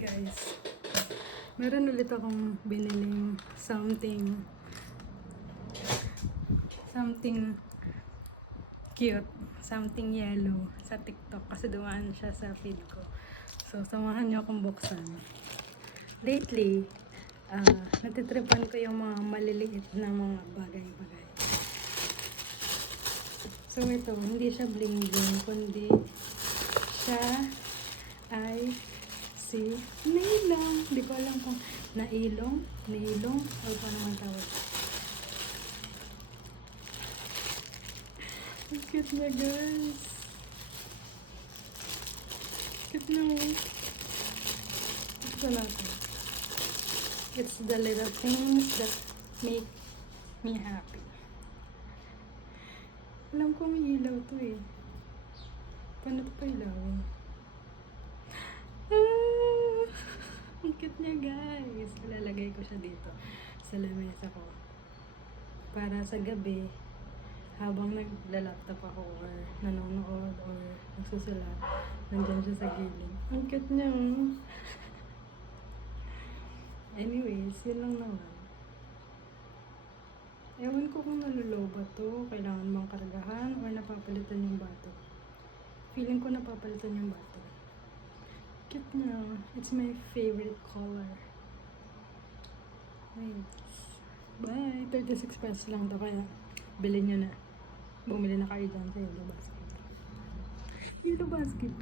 Guys, meron ulit akong biniling something cute, something yellow sa TikTok kasi dumaan siya sa feed ko. So, samahan niyo akong buksan. Lately, natitripan ko yung mga maliliit na mga bagay-bagay. So, ito, hindi siya bling-bling, kundi siya ay si nailong. Hindi ko alam kung nailong, o paano ang tawag. Ang cute na, guys. Cute na mo. Ito natin. It's the little things that make me happy. Alam ko may ilaw to eh. Paano ito pa ilawin? Ang cute niya, guys. Ilalagay ko siya dito sa lamesa ko. Para sa gabi, habang nagla-laptop ako or nanonood or nagsusulat, nandyan siya sa gilid. Ang cute niya. Anyways, yun lang naman. Ewan ko kung nalulow ba to, kailangan bang kargahan or napapalitan yung bato. Feeling ko napapalitan yung bato. Cute niya. It's my favorite color. Wait. Bye! 36 pesos lang to, kaya bilhin nyo na. Bumili na kayo dyan sa Yellow Basket. Yellow Basket.